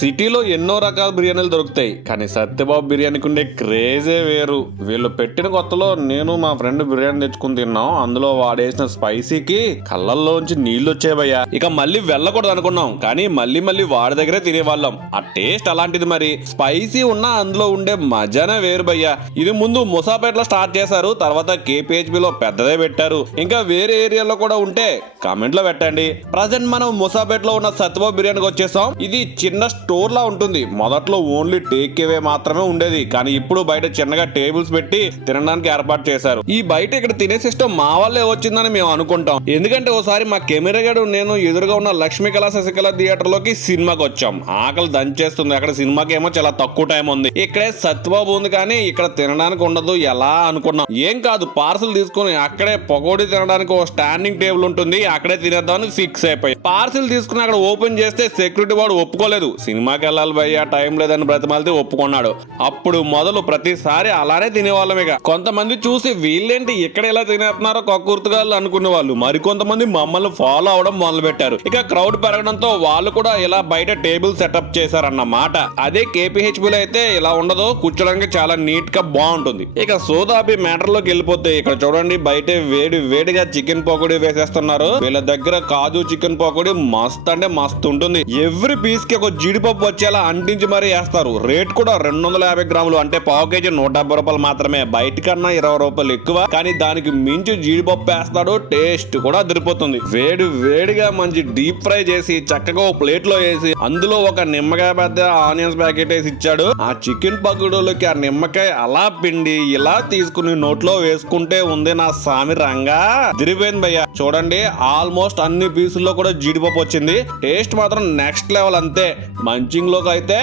సిటీలో ఎన్నో రకాల బిర్యానీలు దొరుకుతాయి కానీ సత్యబాబు బిర్యానీకి ఉండే క్రేజే వేరు. వీళ్ళు పెట్టిన కొత్తలో నేను మా ఫ్రెండ్ బిర్యానీ తెచ్చుకుని తిన్నాం. అందులో వాడేసిన స్పైసీకి కళ్ళల్లోంచి నీళ్ళు వచ్చేవయ్యా ఇక మళ్ళీ వెళ్ళకూడదు అనుకున్నాం కానీ మళ్ళీ మళ్ళీ వాడి దగ్గరే తినేవాళ్ళం. ఆ టేస్ట్ అలాంటిది మరి. స్పైసీ ఉన్నా అందులో ఉండే మజానే వేరు భయ్యా. ఇది ముందు ముసాపేటలో స్టార్ట్ చేశారు తర్వాత కేపీహెచ్బిలో పెద్దదే పెట్టారు. ఇంకా వేరే ఏరియాలో కూడా ఉంటే కామెంట్లో పెట్టండి. ప్రజెంట్ మనం ముసాపేటలో ఉన్న సత్యబాబు బిర్యానీకి వచ్చేసాం. ఇది చిన్న స్టోర్ లా ఉంటుంది. మొదట్లో ఓన్లీ టేక్ అవే మాత్రమే ఉండేది. కానీ ఇప్పుడు బయట చిన్నగా టేబుల్స్ పెట్టి తినడానికి ఏర్పాటు చేశారు. ఈ బయట ఇక్కడ తినే సిస్టమ్ మా వాళ్ళే వచ్చిందని మేము అనుకుంటాం. ఎందుకంటే ఓసారి మా కెమెరా గడు నేను ఎదురుగా ఉన్న లక్ష్మీ కళా శశికళ థియేటర్లోకి సినిమాకి వచ్చాం. ఆకలి దంచేస్తుంది. అక్కడ సినిమాకి ఏమో చాలా తక్కువ టైం ఉంది. ఇక్కడే సత్యబాబు ఉంది కానీ ఇక్కడ తినడానికి ఉండదు. ఎలా అనుకున్నాం. ఏం కాదు పార్సల్ తీసుకుని అక్కడే పకోడీ తినడానికి ఓ స్టాండింగ్ టేబుల్ ఉంటుంది. అక్కడే తినేద్దామని ఫిక్స్ అయిపోయి. పార్సల్ తీసుకుని అక్కడ ఓపెన్ చేస్తే సెక్యూరిటీ వాడు ఒప్పుకోలేదు. సినిమాకి వెళ్ళాలి భయ్య టైం లేదని బ్రతిమాలితే ఒప్పుకున్నాడు. అప్పుడు మొదలు ప్రతిసారి అలానే తినేవాళ్ళం ఇక. కొంతమంది చూసి వీళ్ళేంటి ఇక్కడ ఎలా తినేస్తున్నారో కొక్కుర్తుగా అనుకునే వాళ్ళు. మరికొంతమంది మమ్మల్ని ఫాలో అవడం మొదలు పెట్టారు ఇక క్రౌడ్ పెరగడంతో వాళ్ళు కూడా ఇలా బయట టేబుల్ సెటప్ చేశారన్నమాట అదే KPHB లో అయితే ఇలా ఉండదు కూర్చోడానికి చాలా నీట్గా బాగుంటుంది. ఇక సోదాబి మ్యాటర్లోకి వెళ్ళిపోతే ఇక్కడ చూడండి బయట వేడి వేడిగా చికెన్ పకోడీ వేసేస్తున్నారు. వీళ్ళ దగ్గర కాజు చికెన్ పకోడీ మస్త్ అంటే మస్తు ఉంటుంది. ఎవ్రీ పీస్కి ఒక జీడిపప్పు వచ్చేలా అంటించి మరీ వేస్తారు. రేట్ కూడా రెండు వందల యాభై గ్రాములు. అంటే పావు కేజీ నూట డెబ్బై రూపాయలు మాత్రమే. బయట కన్నా ఇరవై రూపాయలు ఎక్కువ. కానీ దానికి మించి జీడిపప్పు వేస్తాడు. టేస్ట్ కూడా అదిరిపోతుంది. వేడి వేడిగా మంచి డీప్ ఫ్రై చేసి చక్కగా ఓ ప్లేట్లో వేసి అందులో ఒక నిమ్మకాయ పెద్ద ఆనియన్స్ ప్యాకెట్ వేసి ఇచ్చాడు. ఆ చికెన్ పకోడీలోకి ఆ నిమ్మకాయ అలా పిండి ఇలా తీసుకుని నోట్లో వేసుకుంటే ఉంది నా సామి రంగా. దిరిపోయింది భయ్య. చూడండి ఆల్మోస్ట్ అన్ని పీసుల్లో కూడా జీడిపప్పు వచ్చింది. టేస్ట్ మాత్రం నెక్స్ట్ లెవెల్ అంతే. మంచింగ్లోకి అయితే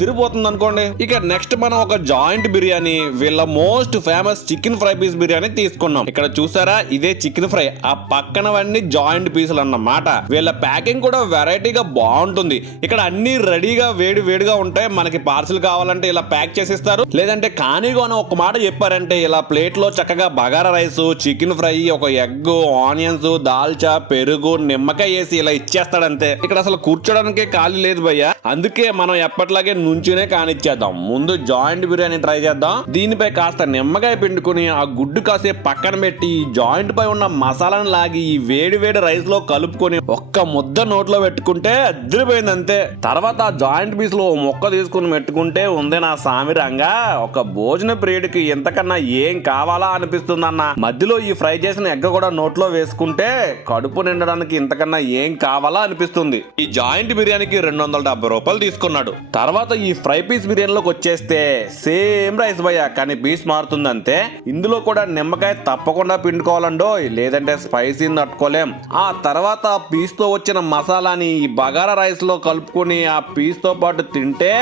తిరిగిపోతుంది అనుకోండి. ఇక నెక్స్ట్ మనం ఒక జాయింట్ బిర్యానీ వీళ్ళ most famous chicken fry piece biryani తీసుకున్నాం. ఇక్కడ చూసారా? ఇదే చికెన్ ఫ్రై ఆ పక్కనవన్నీ జాయింట్ పీసులు అన్నమాట. వీళ్ళ ప్యాకింగ్ కూడా వెరైటీగా బాగుంటుంది. ఇక్కడ అన్ని రెడీగా వేడి వేడిగా ఉంటాయి మనకి పార్సిల్ కావాలంటే ఇలా ప్యాక్ చేసిస్తారు. లేదంటే కానీగా ఒక మాట చెప్పారంటే ఇలా ప్లేట్లో చక్కగా బగారా రైస్ చికెన్ ఫ్రై ఒక ఎగ్ ఆనియన్స్ దాల్చా పెరుగు నిమ్మకాయ వేసి ఇలా ఇచ్చేస్తాడంతే. ఇక్కడ అసలు కూర్చోడానికి ఖాళీ లేదు భయ్య. అందుకే మనం ఎప్పట్లాగే నుంచునే కానిచ్చేద్దాం. ముందు జాయింట్ బిర్యానీ ట్రై చేద్దాం. దీనిపై కాస్త నిమ్మకాయ పిండుకుని ఆ గుడ్డు కాసేపు పక్కన పెట్టి జాయింట్ పై ఉన్న మసాలాను లాగి ఈ వేడి వేడి రైస్లో కలుపుకొని ఒక్క ముద్ద నోట్లో పెట్టుకుంటే అద్దరిపోయింది అంతే. తర్వాత ఆ జాయింట్ పీస్లో మొక్క తీసుకుని పెట్టుకుంటే ఉంది నా సామి రంగా. ఒక భోజన ప్రియుడికి ఇంతకన్నా ఏం కావాలా అనిపిస్తుంది అన్న మధ్యలో ఈ ఫ్రై చేసిన ఎగ్గ కూడా నోట్లో వేసుకుంటే కడుపు నిండడానికి ఇంతకన్నా ఏం కావాలా అనిపిస్తుంది. ఈ జాయింట్ బిర్యానీకి రెండు వందల డెబ్బై రూపాయలు తీసుకున్నాడు. తర్వాత ఈ ఫ్రై పీస్ బిర్యానీలోకి వచ్చేస్తే సేమ్ రైస్ భయ్య కానీ పీస్ మారుతుందంతే ఇందులో కూడా నిమ్మకాయ తప్పకుండా పిండుకోవాలండో లేదంటే స్పైసీ తట్టుకోలేం. ఆ తర్వాత ఆ పీస్తో వచ్చిన మసాలాని ఈ బగారా రైస్లో కలుపుకొని ఆ పీస్తో పాటు తింటే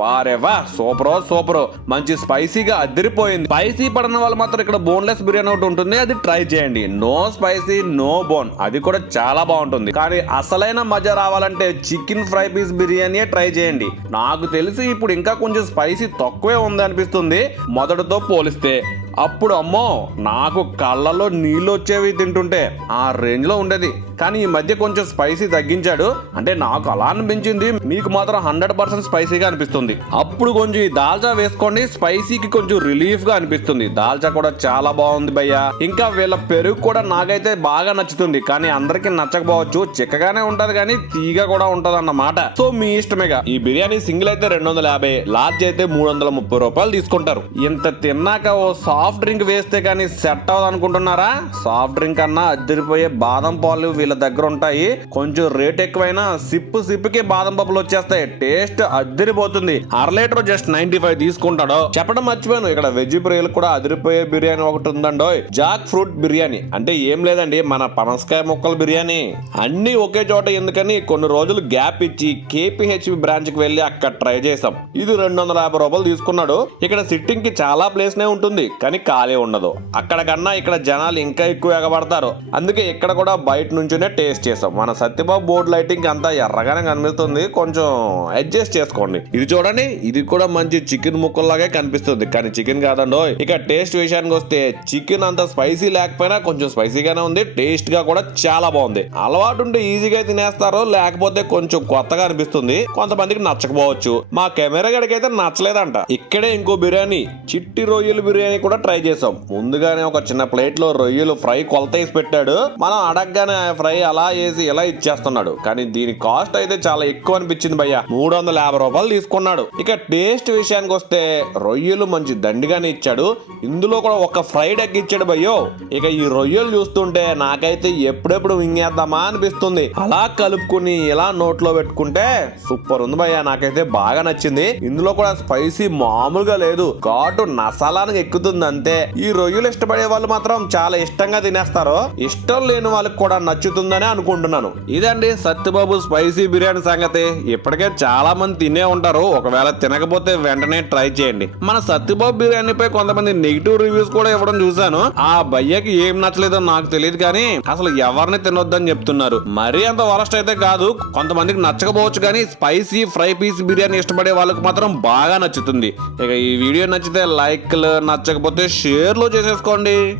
వారేవా సూపరో సూపరో. మంచి స్పైసీగా అదిరిపోయింది. స్పైసీ పడిన వాళ్ళు మాత్రం ఇక్కడ బోన్లెస్ బిర్యానీ ఒకటి ఉంటుంది అది ట్రై చేయండి. నో స్పైసీ నో బోన్ అది కూడా చాలా బాగుంటుంది. కానీ అసలైన మజా రావాలంటే chicken fry piece biryani try చేయండి. నాకు తెలిసి ఇప్పుడు ఇంకా కొంచెం స్పైసీ తక్కువే ఉంది అనిపిస్తుంది మొదటితో పోలిస్తే అప్పుడు అమ్మో నాకు కళ్ళలో నీళ్ళు వచ్చేవి తింటుంటే ఆ రేంజ్లో ఉండేది. కానీ ఈ మధ్య కొంచెం స్పైసీ తగ్గించాడు. అంటే నాకు అలా అనిపించింది. మీకు మాత్రం హండ్రెడ్ పర్సెంట్ స్పైసీగా అనిపిస్తుంది. అప్పుడు కొంచెం ఈ దాల్చా వేసుకోండి. స్పైసీకి కొంచెం రిలీఫ్గా అనిపిస్తుంది. దాల్చా కూడా చాలా బాగుంది భయ్య. ఇంకా వీళ్ళ పెరుగు కూడా నాకైతే బాగా నచ్చుతుంది. కానీ అందరికి నచ్చకపోవచ్చు. చిక్కగానే ఉంటది కానీ తీగ కూడా ఉంటది అన్నమాట సో మీ ఇష్టమేగా? ఈ బిర్యానీ సింగిల్ అయితే రెండు వందల యాభై లార్జ్ అయితే మూడు వందల ముప్పై రూపాయలు తీసుకుంటారు. ఇంత తిన్నాక ఓ సాఫ్ట్ డ్రింక్ వేస్తే కానీ సెట్ అవ్వదు అనుకుంటున్నారా సాఫ్ట్ డ్రింక్ అన్నా అద్దరిపోయే బాదం పాలు వీళ్ళ దగ్గర ఉంటాయి. కొంచెం రేట్ ఎక్కువైనా సిప్పు సిప్పుకి బాదం పప్పులు వచ్చేస్తాయి. టేస్ట్ అద్దరిపోతుంది. అర లీటర్ జస్ట్ నైన్టీ ఫైవ్ తీసుకుంటాడు. చెప్పడం మర్చిపోయాను. ఇక్కడ వెజ్ ప్రియులు కూడా అదిరిపోయే బిర్యానీ ఒకటి ఉందండో. Jack fruit biryani. అంటే ఏం లేదండి మన పనసకాయ ముక్కల బిర్యానీ. అన్ని ఒకే చోట ఎందుకని కొన్ని రోజులు గ్యాప్ ఇచ్చి కేపీహెచ్బి బ్రాంచ్కి వెళ్ళి అక్కడ ట్రై చేసాం ఇది రెండు వందల యాభై రూపాయలు తీసుకున్నాడు. ఇక్కడ సిట్టింగ్కి చాలా ప్లేస్ నే ఉంటుంది. కానీ కానీ ఖాళీ ఉండదు. అక్కడికన్నా ఇక్కడ జనాలు ఇంకా ఎక్కువ ఎగబడతారు. అందుకే ఇక్కడ కూడా బయట నుంచునే టేస్ట్ చేస్తాం. మన సత్యబాబు బోర్డు లైటింగ్ అంతా ఎర్రగానే కనిపిస్తుంది. కొంచెం అడ్జస్ట్ చేసుకోండి. ఇది చూడండి ఇది కూడా మంచి చికెన్ ముక్కల్లాగే కనిపిస్తుంది. కానీ చికెన్ కాదండో ఇక టేస్ట్ విషయానికి వస్తే చికెన్ అంత స్పైసీ లేకపోయినా కొంచెం స్పైసీగానే ఉంది. టేస్ట్గా కూడా చాలా బాగుంది. అలవాటు ఉంటే ఈజీగా తినేస్తారు లేకపోతే కొంచెం కొత్తగా అనిపిస్తుంది. కొంతమందికి నచ్చకపోవచ్చు. మా కెమెరా గడికి అయితే నచ్చలేదంట. ఇక్కడే ఇంకో బిర్యానీ చిట్టి రొయ్యల బిర్యానీ కూడా ట్రై చేసాం ముందుగానే ఒక చిన్న ప్లేట్లో రొయ్యలు ఫ్రై కొలత వేసి పెట్టాడు. మనం అడగగానే ఆ ఫ్రై అలా వేసి ఇలా ఇచ్చేస్తున్నాడు. కానీ దీని కాస్ట్ అయితే చాలా ఎక్కువ అనిపించింది భయ్య. మూడు వందల యాభై రూపాయలు తీసుకున్నాడు. ఇక టేస్ట్ విషయానికి వస్తే రొయ్యలు మంచి దండిగానే ఇచ్చాడు. ఇందులో కూడా ఒక ఫ్రైడ్ ఎగ్ ఇచ్చాడు భయ్యో. ఇక ఈ రొయ్యలు చూస్తుంటే నాకైతే ఎప్పుడెప్పుడు వింగేద్దామా అనిపిస్తుంది. అలా కలుపుకుని ఇలా నోట్లో పెట్టుకుంటే సూపర్ ఉంది భయ్య. నాకైతే బాగా నచ్చింది. ఇందులో కూడా స్పైసీ మామూలుగా లేదు. ఘాటు నసాలానికి ఎక్కుతుంది అంతే. ఈ రొయ్యలు ఇష్టపడే వాళ్ళు మాత్రం చాలా ఇష్టంగా తినేస్తారు ఇష్టం లేని వాళ్ళకి కూడా నచ్చుతుందని అనుకుంటున్నాను. ఇదండి సత్యబాబు స్పైసీ బిర్యానీ సంగతి. ఇప్పటికే చాలా మంది తినే ఉంటారు. ఒకవేళ తినకపోతే వెంటనే ట్రై చేయండి. మన సత్యబాబు బిర్యానీపై కొంతమంది నెగిటివ్ రివ్యూస్ కూడా ఇవ్వడం చూశాను. ఆ భయ్యకి ఏం నచ్చలేదో నాకు తెలియదు కానీ అసలు ఎవరిని తినొద్దని చెప్తున్నారు. మరీ అంత వరస్ట్ అయితే కాదు కొంతమందికి నచ్చకపోవచ్చు కానీ స్పైసీ ఫ్రై పీస్ బిర్యానీ ఇష్టపడే వాళ్ళకి మాత్రం బాగా నచ్చుతుంది. ఇక ఈ వీడియో నచ్చితే లైక్లు నచ్చకపోతే షేర్లు చేసేసుకోండి.